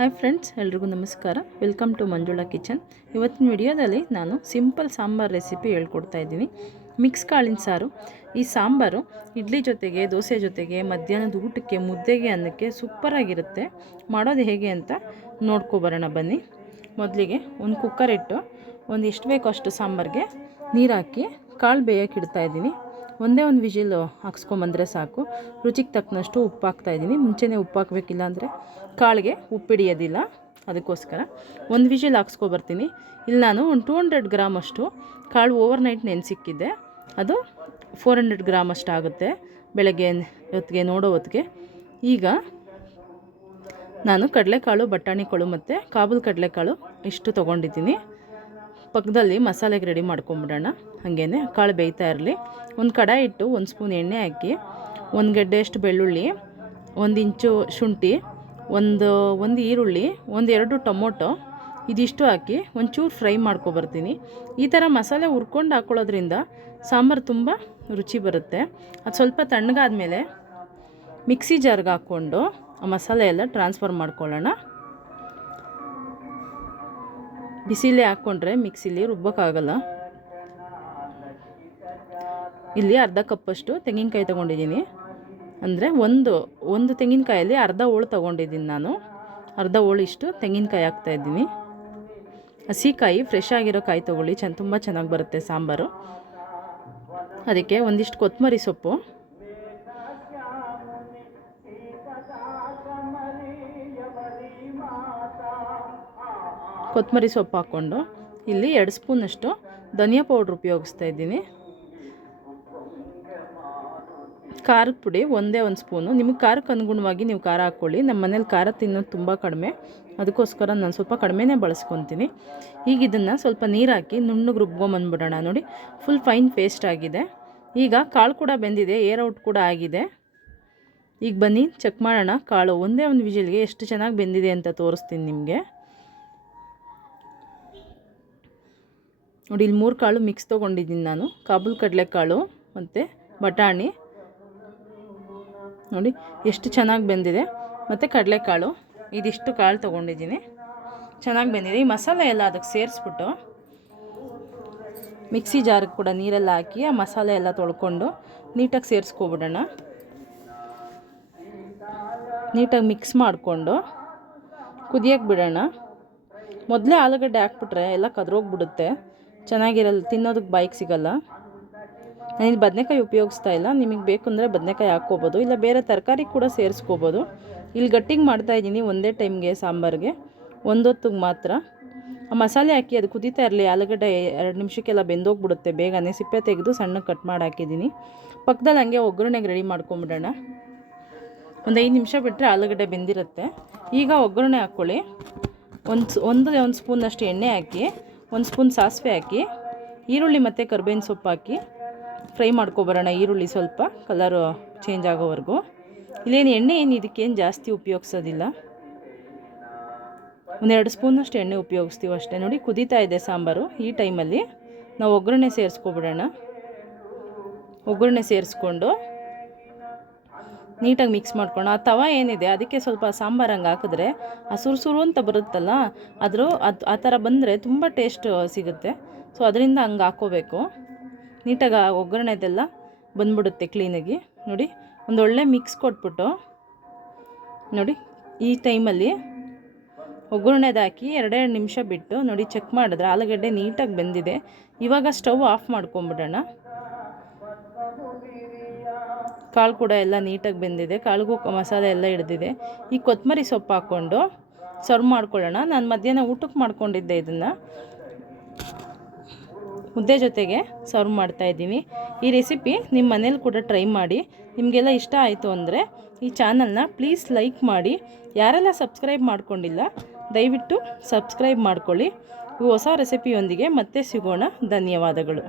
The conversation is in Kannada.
ಹಾಯ್ ಫ್ರೆಂಡ್ಸ್ ಎಲ್ರಿಗೂ ನಮಸ್ಕಾರ. ವೆಲ್ಕಮ್ ಟು ಮಂಜುಳಾ ಕಿಚನ್ ಇವತ್ತಿನ ವಿಡಿಯೋದಲ್ಲಿ ನಾನು ಸಿಂಪಲ್ ಸಾಂಬಾರು ರೆಸಿಪಿ ಹೇಳ್ಕೊಡ್ತಾ ಇದ್ದೀನಿ. ಮಿಕ್ಸ್ ಕಾಳಿನ ಸಾರು. ಈ ಸಾಂಬಾರು ಇಡ್ಲಿ ಜೊತೆಗೆ, ದೋಸೆ ಜೊತೆಗೆ, ಮಧ್ಯಾಹ್ನದ ಊಟಕ್ಕೆ, ಮುದ್ದೆಗೆ, ಅನ್ನಕ್ಕೆ ಸೂಪರಾಗಿರುತ್ತೆ ಮಾಡೋದು ಹೇಗೆ ಅಂತ ನೋಡ್ಕೊಬರೋಣ ಬನ್ನಿ. ಮೊದಲಿಗೆ ಒಂದು ಕುಕ್ಕರ್ ಇಟ್ಟು ಒಂದು ಎಷ್ಟು ಬೇಕೋ ಅಷ್ಟು ಸಾಂಬಾರಿಗೆ ನೀರು ಹಾಕಿ ಕಾಳು ಬೇಯಕ್ಕೆ ಇಡ್ತಾ ಇದ್ದೀನಿ. ಒಂದೇ ಒಂದು ವಿಜಿಲ್ ಹಾಕ್ಸ್ಕೊಂಬಂದ್ರೆ ಸಾಕು. ರುಚಿಗೆ ತಕ್ಕನಷ್ಟು ಉಪ್ಪು ಹಾಕ್ತಾಯಿದ್ದೀನಿ ಮುಂಚೆನೇ ಉಪ್ಪು ಹಾಕಬೇಕಿಲ್ಲ ಅಂದರೆ ಕಾಳಿಗೆ ಉಪ್ಪು ಹಿಡಿಯೋದಿಲ್ಲ. ಅದಕ್ಕೋಸ್ಕರ ಒಂದು ವಿಜಿಲ್ ಹಾಕ್ಸ್ಕೊಬರ್ತೀನಿ. ಇಲ್ಲಿ ನಾನು ಒಂದು ಟೂ ಹಂಡ್ರೆಡ್ ಗ್ರಾಮ್ ಅಷ್ಟು ಕಾಳು ಓವರ್ ನೈಟ್ ನೆನೆಸಿಕ್ಕಿದ್ದೆ. ಅದು ಫೋರ್ ಹಂಡ್ರೆಡ್ ಗ್ರಾಮ್ ಅಷ್ಟು ಆಗುತ್ತೆ ಬೆಳಗ್ಗೆ, ಹೊತ್ತಿಗೆ, ನೋಡೋ ಹೊತ್ತಿಗೆ. ಈಗ ನಾನು ಕಡಲೆಕಾಳು, ಬಟಾಣಿ, ಕಾಳು ಮತ್ತು ಕಾಬೂಲ್ ಕಡಲೆಕಾಳು ಇಷ್ಟು ತೊಗೊಂಡಿದ್ದೀನಿ. ಪಕ್ಕದಲ್ಲಿ ಮಸಾಲೆಗೆ ರೆಡಿ ಮಾಡ್ಕೊಂಬಿಡೋಣ. ಹಾಗೇ ಕಾಳು ಬೇಯ್ತಾ ಇರಲಿ. ಒಂದು ಕಡಾಯಿ ಇಟ್ಟು ಒಂದು ಸ್ಪೂನ್ ಎಣ್ಣೆ ಹಾಕಿ, ಒಂದು ಗಡ್ಡೆಯಷ್ಟು ಬೆಳ್ಳುಳ್ಳಿ, ಒಂದು ಇಂಚು ಶುಂಠಿ, ಒಂದು ಒಂದು ಈರುಳ್ಳಿ, ಒಂದು ಎರಡು ಟೊಮೊಟೊ, ಇದಿಷ್ಟು ಹಾಕಿ ಒಂಚೂರು ಫ್ರೈ ಮಾಡ್ಕೊಬರ್ತೀನಿ. ಈ ಥರ ಮಸಾಲೆ ಹುರ್ಕೊಂಡು ಹಾಕ್ಕೊಳ್ಳೋದ್ರಿಂದ ಸಾಂಬಾರು ತುಂಬ ರುಚಿ ಬರುತ್ತೆ. ಅದು ಸ್ವಲ್ಪ ತಣ್ಣಗಾದ ಮೇಲೆ ಮಿಕ್ಸಿ ಜಾರ್ಗೆ ಹಾಕ್ಕೊಂಡು ಆ ಮಸಾಲೆ ಎಲ್ಲ ಟ್ರಾನ್ಸ್ಫರ್ ಮಾಡ್ಕೊಳ್ಳೋಣ. ಬಿಸಿಲೇ ಹಾಕ್ಕೊಂಡ್ರೆ ಮಿಕ್ಸಿಲಿ ರುಬ್ಬೋಕ್ಕಾಗಲ್ಲ. ಇಲ್ಲಿ ಅರ್ಧ ಕಪ್ಪಷ್ಟು ತೆಂಗಿನಕಾಯಿ ತೊಗೊಂಡಿದ್ದೀನಿ. ಅಂದರೆ ಒಂದು ಒಂದು ತೆಂಗಿನಕಾಯಲ್ಲಿ ಅರ್ಧ ಹೋಳು ತೊಗೊಂಡಿದ್ದೀನಿ ನಾನು. ಅರ್ಧ ಹೋಳು ಇಷ್ಟು ತೆಂಗಿನಕಾಯಿ ಹಾಕ್ತಾಯಿದ್ದೀನಿ ಹಸಿಕಾಯಿ ಫ್ರೆಶ್ ಆಗಿರೋ ಕಾಯಿ ತೊಗೊಳ್ಳಿ. ಚೆನ್ನ ತುಂಬ ಚೆನ್ನಾಗಿ ಬರುತ್ತೆ ಸಾಂಬಾರು. ಅದಕ್ಕೆ ಒಂದಿಷ್ಟು ಕೊತ್ತಂಬರಿ ಸೊಪ್ಪು. ಕೊತ್ತಂಬರಿ ಸೊಪ್ಪು ಹಾಕ್ಕೊಂಡು ಇಲ್ಲಿ ಎರಡು ಸ್ಪೂನಷ್ಟು ಧನಿಯಾ ಪೌಡ್ರ್ ಉಪಯೋಗಿಸ್ತಾ ಇದ್ದೀನಿ. ಖಾರದ ಪುಡಿ ಒಂದೇ ಒಂದು ಸ್ಪೂನು. ನಿಮಗೆ ಖಾರಕ್ಕೆ ಅನುಗುಣವಾಗಿ ನೀವು ಖಾರ ಹಾಕ್ಕೊಳ್ಳಿ. ನಮ್ಮ ಮನೇಲಿ ಖಾರ ತಿನ್ನೋದು ತುಂಬ ಕಡಿಮೆ. ಅದಕ್ಕೋಸ್ಕರ ನಾನು ಸ್ವಲ್ಪ ಕಡಿಮೆನೇ ಬಳಸ್ಕೊತೀನಿ. ಈಗ ಇದನ್ನು ಸ್ವಲ್ಪ ನೀರು ಹಾಕಿ ನುಣ್ಣಗೆ ರುಬ್ಕೊಂಬಂದ್ಬಿಡೋಣ ನೋಡಿ ಫುಲ್ ಫೈನ್ ಪೇಸ್ಟ್ ಆಗಿದೆ. ಈಗ ಕಾಳು ಕೂಡ ಬೆಂದಿದೆ ಏರ್ ಔಟ್ ಕೂಡ ಆಗಿದೆ. ಈಗ ಬನ್ನಿ ಚೆಕ್ ಮಾಡೋಣ. ಕಾಳು ಒಂದೇ ಒಂದು ವಿಜಿಲ್ಗೆ ಎಷ್ಟು ಚೆನ್ನಾಗಿ ಬೆಂದಿದೆ ಅಂತ ತೋರಿಸ್ತೀನಿ ನಿಮಗೆ. ನೋಡಿ, ಇಲ್ಲಿ ಮೂರು ಕಾಳು ಮಿಕ್ಸ್ ತೊಗೊಂಡಿದ್ದೀನಿ ನಾನು. ಕಾಬೂಲ್ ಕಡಲೆಕಾಳು ಮತ್ತು ಬಟಾಣಿ. ನೋಡಿ, ಎಷ್ಟು ಚೆನ್ನಾಗಿ ಬೆಂದಿದೆ. ಮತ್ತು ಕಡಲೆಕಾಳು, ಇದಿಷ್ಟು ಕಾಳು ತೊಗೊಂಡಿದ್ದೀನಿ. ಚೆನ್ನಾಗಿ ಬೆಂದಿದೆ. ಈ ಮಸಾಲೆ ಎಲ್ಲ ಅದಕ್ಕೆ ಸೇರಿಸ್ಬಿಟ್ಟು ಮಿಕ್ಸಿ ಜಾರಿಗೆ ಕೂಡ ನೀರೆಲ್ಲ ಹಾಕಿ ಆ ಮಸಾಲೆ ಎಲ್ಲ ತೊಳ್ಕೊಂಡು ನೀಟಾಗಿ ಸೇರಿಸ್ಕೊಬಿಡೋಣ. ನೀಟಾಗಿ ಮಿಕ್ಸ್ ಮಾಡಿಕೊಂಡು ಕುದಿಯೋಕ್ಕೆ ಬಿಡೋಣ. ಮೊದಲೇ ಆಲೂಗಡ್ಡೆ ಹಾಕ್ಬಿಟ್ರೆ ಎಲ್ಲ ಕದ್ರೋಗ್ಬಿಡುತ್ತೆ. ಚೆನ್ನಾಗಿರಲ್ಲ, ತಿನ್ನೋದಕ್ಕೆ ಬಾಯಿಗೆ ಸಿಗಲ್ಲ. ನಾನಿಲ್ಲಿ ಬದನೆಕಾಯಿ ಉಪಯೋಗಿಸ್ತಾ ಇಲ್ಲ, ನಿಮಗೆ ಬೇಕು ಅಂದರೆ ಬದನೆಕಾಯಿ ಹಾಕ್ಕೋಬೋದು, ಇಲ್ಲ ಬೇರೆ ತರಕಾರಿ ಕೂಡ ಸೇರಿಸ್ಕೋಬೋದು. ಇಲ್ಲಿ ಗಟ್ಟಿಗೆ ಮಾಡ್ತಾಯಿದ್ದೀನಿ ಒಂದೇ ಟೈಮ್ಗೆ ಸಾಂಬಾರಿಗೆ. ಒಂದೊತ್ತಿಗೆ ಮಾತ್ರ. ಆ ಮಸಾಲೆ ಹಾಕಿ, ಅದು ಕುದೀತಾ ಇರಲಿ, ಆಲೂಗಡ್ಡೆ ಎರಡು ನಿಮಿಷಕ್ಕೆಲ್ಲ ಬೆಂದೋಗ್ಬಿಡುತ್ತೆ, ಬೇಗನೆ ಸಿಪ್ಪೆ ತೆಗೆದು ಸಣ್ಣಗೆ ಕಟ್ ಮಾಡಿ ಹಾಕಿದ್ದೀನಿ. ಪಕ್ಕದಲ್ಲಿ ಹಂಗೆ ಒಗ್ಗರಣೆಗೆ ರೆಡಿ ಮಾಡ್ಕೊಂಬಿಡೋಣ. ಒಂದು ಐದು ನಿಮಿಷ ಬಿಟ್ಟರೆ ಆಲೂಗಡ್ಡೆ ಬೆಂದಿರುತ್ತೆ. ಈಗ ಒಗ್ಗರಣೆ ಹಾಕ್ಕೊಳ್ಳಿ. ಒಂದು ಒಂದು ಒಂದು ಸ್ಪೂನಷ್ಟು ಎಣ್ಣೆ ಹಾಕಿ ಒಂದು ಸ್ಪೂನ್ ಸಾಸಿವೆ ಹಾಕಿ, ಈರುಳ್ಳಿ ಮತ್ತು ಕರ್ಬೇವಿನ ಸೊಪ್ಪು ಹಾಕಿ ಫ್ರೈ ಮಾಡ್ಕೊಬರೋಣ ಈರುಳ್ಳಿ ಸ್ವಲ್ಪ ಕಲರು ಚೇಂಜ್ ಆಗೋವರೆಗೂ. ಇಲ್ಲೇನು ಎಣ್ಣೆ ಏನು ಇದಕ್ಕೇನು ಜಾಸ್ತಿ ಉಪಯೋಗಿಸೋದಿಲ್ಲ. ಒಂದೆರಡು ಸ್ಪೂನಷ್ಟು ಎಣ್ಣೆ ಉಪಯೋಗಿಸ್ತೀವಿ ಅಷ್ಟೇ. ನೋಡಿ, ಕುದೀತಾ ಇದೆ ಸಾಂಬಾರು. ಈ ಟೈಮಲ್ಲಿ ನಾವು ಒಗ್ಗರಣೆ ಸೇರಿಸ್ಕೊಬಿಡೋಣ. ಒಗ್ಗರಣೆ ಸೇರಿಸ್ಕೊಂಡು ನೀಟಾಗಿ ಮಿಕ್ಸ್ ಮಾಡ್ಕೊಂಡು, ಆ ತವ ಏನಿದೆ, ಅದಕ್ಕೆ ಸ್ವಲ್ಪ ಸಾಂಬಾರು ಹಂಗೆ ಹಾಕಿದ್ರೆ ಆ ಸುರು ಅಂತ ಬರುತ್ತಲ್ಲ ಆದರೂ ಅದು ಆ ಥರ ಬಂದರೆ ತುಂಬ ಟೇಸ್ಟ್ ಸಿಗುತ್ತೆ. ಸೊ ಅದರಿಂದ ಹಂಗೆ ಹಾಕ್ಕೋಬೇಕು. ನೀಟಾಗಿ ಆ ಒಗ್ಗರಣೆದೆಲ್ಲ ಬಂದ್ಬಿಡುತ್ತೆ ಕ್ಲೀನಾಗಿ ನೋಡಿ ಒಂದೊಳ್ಳೆ ಮಿಕ್ಸ್ ಕೊಟ್ಬಿಟ್ಟು, ನೋಡಿ, ಈ ಟೈಮಲ್ಲಿ ಹಾಕಿ ಎರಡೆರಡು ನಿಮಿಷ ಬಿಟ್ಟು ನೋಡಿ ಚೆಕ್ ಮಾಡಿದ್ರೆ ಆಲೂಗಡ್ಡೆ ನೀಟಾಗಿ ಬೆಂದಿದೆ. ಇವಾಗ ಸ್ಟವ್ ಆಫ್ ಮಾಡ್ಕೊಂಬಿಡೋಣ. ಕಾಳು ಕೂಡ ಎಲ್ಲ ನೀಟಾಗಿ ಬೆಂದಿದೆ, ಕಾಳಿಗೂ ಮಸಾಲೆ ಎಲ್ಲ ಹಿಡ್ದಿದೆ. ಈ ಕೊತ್ತಂಬರಿ ಸೊಪ್ಪು ಹಾಕ್ಕೊಂಡು ಸರ್ವ್ ಮಾಡ್ಕೊಳ್ಳೋಣ. ನಾನು ಮಧ್ಯಾಹ್ನ ಊಟಕ್ಕೆ ಮಾಡ್ಕೊಂಡಿದ್ದೆ ಇದನ್ನು. ಮುದ್ದೆ ಜೊತೆಗೆ ಸರ್ವ್ ಮಾಡ್ತಾಯಿದ್ದೀನಿ ಈ ರೆಸಿಪಿ ನಿಮ್ಮ ಮನೇಲಿ ಕೂಡ ಟ್ರೈ ಮಾಡಿ. ನಿಮಗೆಲ್ಲ ಇಷ್ಟ ಆಯಿತು ಅಂದರೆ ಈ ಚಾನಲ್ನ ಪ್ಲೀಸ್ ಲೈಕ್ ಮಾಡಿ. ಯಾರೆಲ್ಲ ಸಬ್ಸ್ಕ್ರೈಬ್ ಮಾಡ್ಕೊಂಡಿಲ್ಲ, ದಯವಿಟ್ಟು ಸಬ್ಸ್ಕ್ರೈಬ್ ಮಾಡ್ಕೊಳ್ಳಿ. ಹೊಸ ರೆಸಿಪಿಯೊಂದಿಗೆ ಮತ್ತೆ ಸಿಗೋಣ. ಧನ್ಯವಾದಗಳು.